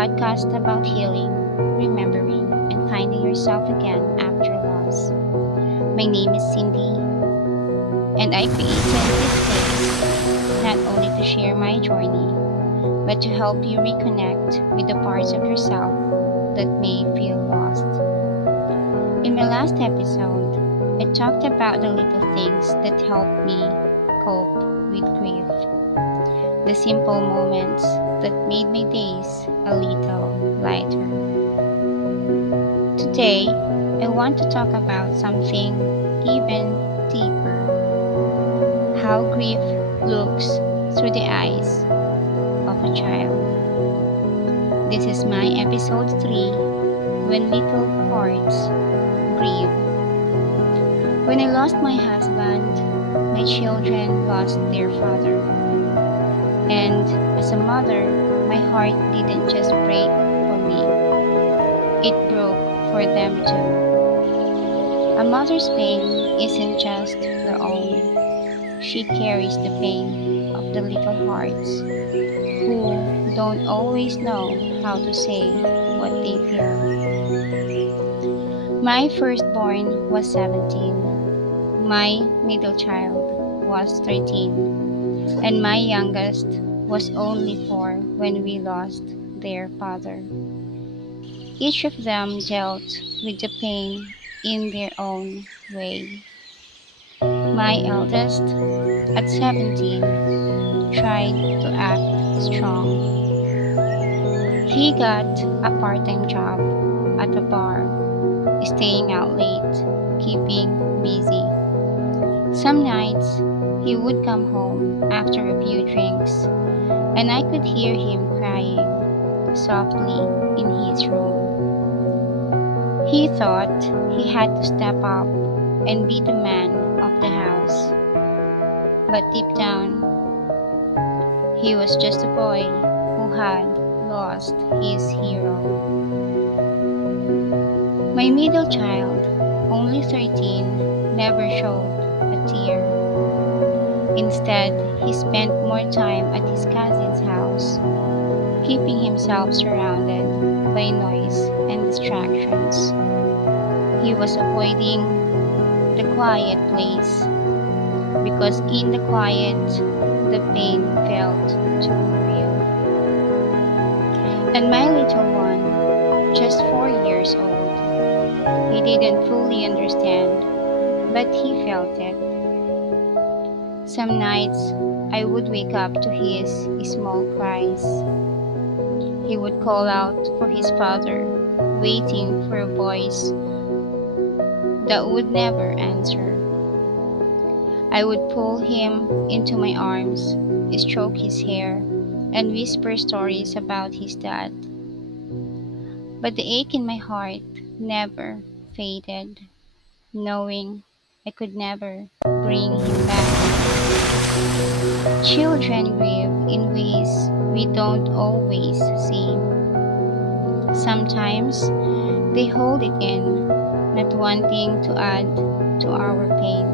podcast about healing, remembering, and finding yourself again after loss. My name is Cindy, and I created this space not only to share my journey, but to help you reconnect with the parts of yourself that may feel lost. In my last episode, I talked about the little things that help me cope with grief, the simple moments that made my days a little lighter. Today, I want to talk about something even deeper: how grief looks through the eyes of a child. This is my episode 3: When Little Hearts Grieve. When I lost my husband, my children lost their father. And as a mother, my heart didn't just break for me, it broke for them too. A mother's pain isn't just her own. She carries the pain of the little hearts who don't always know how to say what they feel. My firstborn was 17, my middle child was 13, and my youngest was only 4 when we lost their father. Each of them dealt with the pain in their own way. My eldest, at 17, tried to act strong. He got a part-time job at a bar, staying out late, keeping busy. Some nights, he would come home after a few drinks, and I could hear him crying softly in his room. He thought he had to step up and be the man of the house, but deep down, he was just a boy who had lost his hero. My middle child, only 13, never showed a tear. Instead, he spent more time at his cousin's house, keeping himself surrounded by noise and distractions. He was avoiding the quiet place because in the quiet, the pain felt too real. And my little one, just 4 years old, he didn't fully understand, but he felt it. Some nights, I would wake up to his small cries. He would call out for his father, waiting for a voice that would never answer. I would pull him into my arms, stroke his hair, and whisper stories about his dad. But the ache in my heart never faded, knowing I could never bring him back. Children grieve in ways we don't always see. Sometimes they hold it in, not wanting to add to our pain.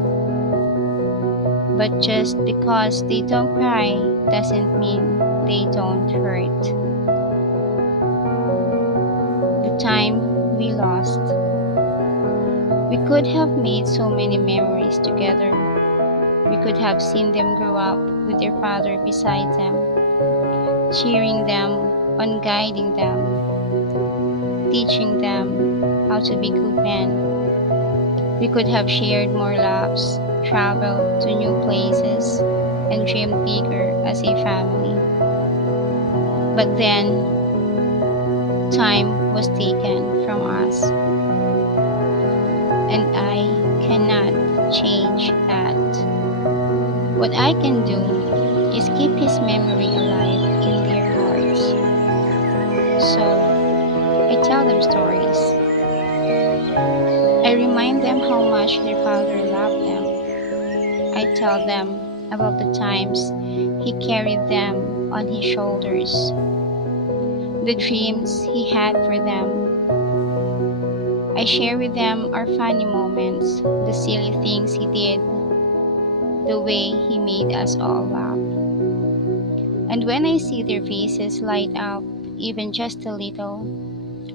But just because they don't cry doesn't mean they don't hurt. The time we lost. We could have made so many memories together. We could have seen them grow up with their father beside them, cheering them on, guiding them, teaching them how to be good men. We could have shared more laughs, traveled to new places, and dreamed bigger as a family. But then, time was taken from us, and I cannot change that. What I can do is keep his memory alive in their hearts. So, I tell them stories. I remind them how much their father loved them. I tell them about the times he carried them on his shoulders, the dreams he had for them. I share with them our funny moments, the silly things he did, the way he made us all laugh. And when I see their faces light up even just a little,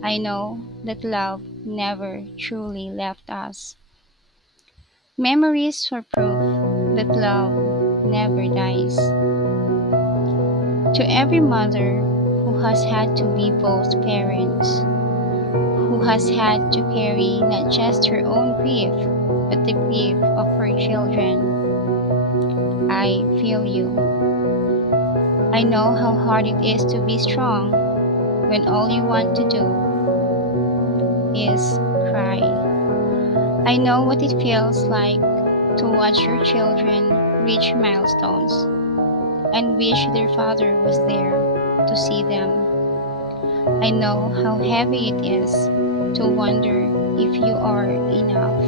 I know that love never truly left us. Memories are proof that love never dies. To every mother who has had to be both parents, who has had to carry not just her own grief, but the grief of her children, I feel you. I know how hard it is to be strong when all you want to do is cry. I know what it feels like to watch your children reach milestones and wish their father was there to see them. I know how heavy it is to wonder if you are enough.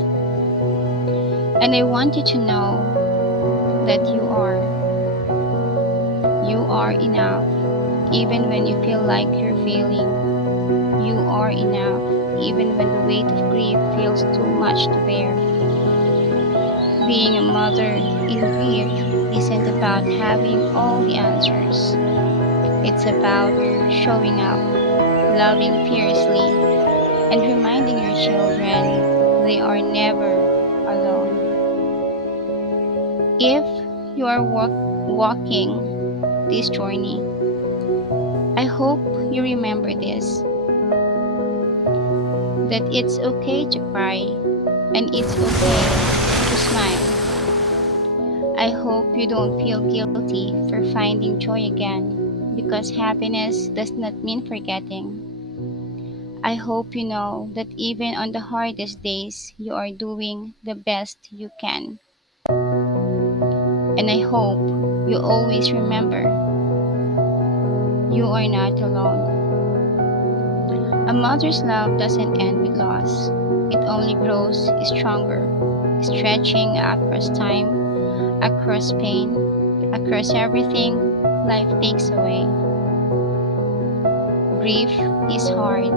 And I want you to know that you are. You are enough, even when you feel like you're failing. You are enough, even when the weight of grief feels too much to bear. Being a mother in grief isn't about having all the answers. It's about showing up, loving fiercely, and reminding your children they are never alone. If you are walking this journey, I hope you remember this, that it's okay to cry and it's okay to smile. I hope you don't feel guilty for finding joy again, because happiness does not mean forgetting. I hope you know that even on the hardest days, you are doing the best you can. And I hope you always remember, you are not alone. A mother's love doesn't end with loss. It only grows stronger, stretching across time, across pain, across everything life takes away. Grief is hard,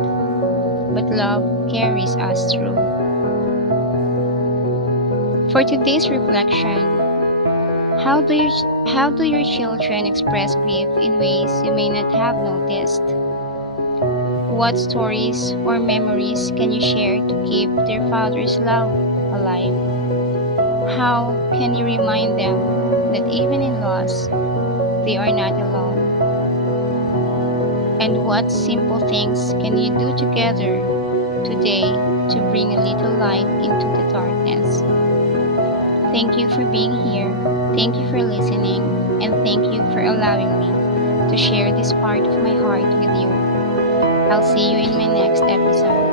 but love carries us through. For today's reflection, how do your children express grief in ways you may not have noticed? What stories or memories can you share to keep their father's love alive? How can you remind them that even in loss, they are not alone? And what simple things can you do together today to bring a little light into the darkness? Thank you for being here. Thank you for listening. And thank you for allowing me to share this part of my heart with you. I'll see you in my next episode.